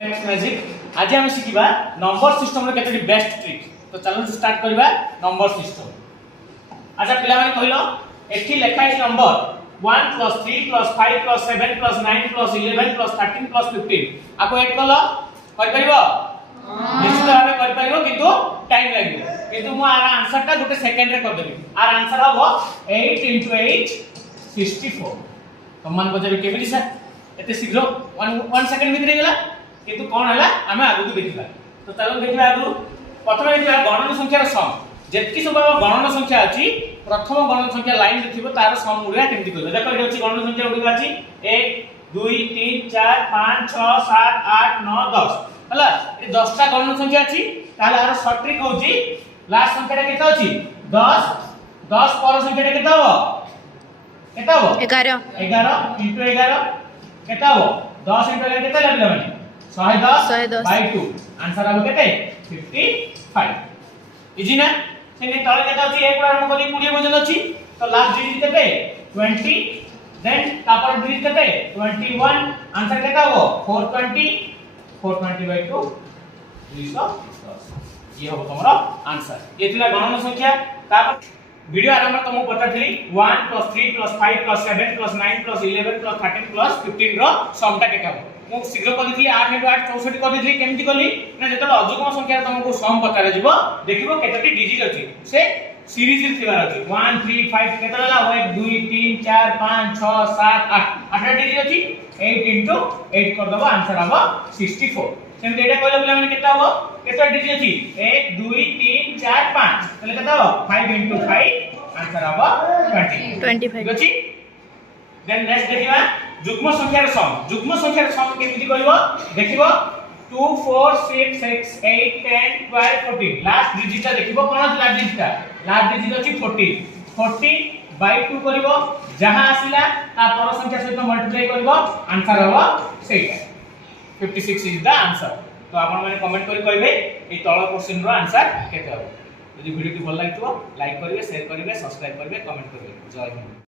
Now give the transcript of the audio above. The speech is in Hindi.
मैजिक आज हम शिखा नंबर सिस्टम केतोटी बेस्ट ट्रिक। तो चलो स्टार्ट करबा नंबर सिस्टम। अच्छा पिला माने कहलो एठी लेखा है नंबर 1 + 3 + 5 + 7 + 9 + 11 + 13 + 15 आको ऐड कलो कर परिबो निश्चित भाबे कर परिबो किंतु टाइम लागिबो किंतु मो आर आंसर टा गुटे सेकंड रे कर देबी। आर आंसर हबो 8 * 8 64। समान बजाबे केबे दिसा एते शीघ्र 1 सेकंड भीतर गेला किंतु कोन हला हमें आगु देखिबा। तो चलो देखिबा आगु प्रथम देखिबा गणन संख्यार सम जेतकी सब गणन संख्या अछि प्रथम गणन संख्या लाइन रे थिबो तार सम गुडा केमति करबो। देखो एठी अछि गणन संख्या गुडा अछि 1 2 3 4 5 6 7 8 9 10 हला ए 10 टा गणन संख्या अछि ताले आर शॉर्ट ट्रिक होछि लास्ट संख्याटा केते अछि 10 10 पर संख्याटा केते हो 11 11 * 11 केते हो 10 * 11 केते लागला माने 110 by 2 आंसर आबो केते 55 इजी ना। सेने तळे केते अछि एक आरंभ करी 20 पर्यंत अछि तो लास्ट डिजिट केते 20 देन तापर डिजिट केते 21 आंसर केते हो 420 by 2 210 ये हो तमरो आंसर। ये थिला गणन संख्या। तापर वीडियो आरंभ में तुमको पता थी 1 + 3 + 5 + 7 + 9 + 11 + 13 + 15 रो समटा केटा हो मु शीघ्र कर दिथि 8 * 8 64 कर दिथि। केमति करली ना जेतले अजुग्म संख्या तुमको सम पतारे जिवो देखिबो केतटी डिजिट अछि से सीरीज रे थिबार अछि 1 3 5 केतला 1 2 3 4 5 6 7 8 8 डिजिट अछि 8 * 8 कर दबो आंसर आबो 64। सेमते एटा कहले बुला माने केता हो केता डिजिट अछि 1 2 3 4 5 तले केता हो 5 * 5 आंसर आबो 25 अछि। देन नेक्स्ट देखिबा जुग्म संख्यार सम। जुग्म संख्यार सम केमिति करबो देखिबो 2 4 6 6 8 10 12 14 लास्ट डिजिट देखिबो कोन लास्ट डिजिट अछि 14 40 by 2 करबो जहां आसिला ता पर संख्या सहित मल्टीप्लाई करबो आंसर हबो सेटा 56 इज द आंसर। तो आपण माने कमेंट करी कहबे ए तळ क्वेश्चन रो आंसर केते हबो। यदि वीडियो टी भल लागितो लाइक करिवे शेयर करिवे सब्सक्राइब करिवे कमेंट करिवे। जय हिंद।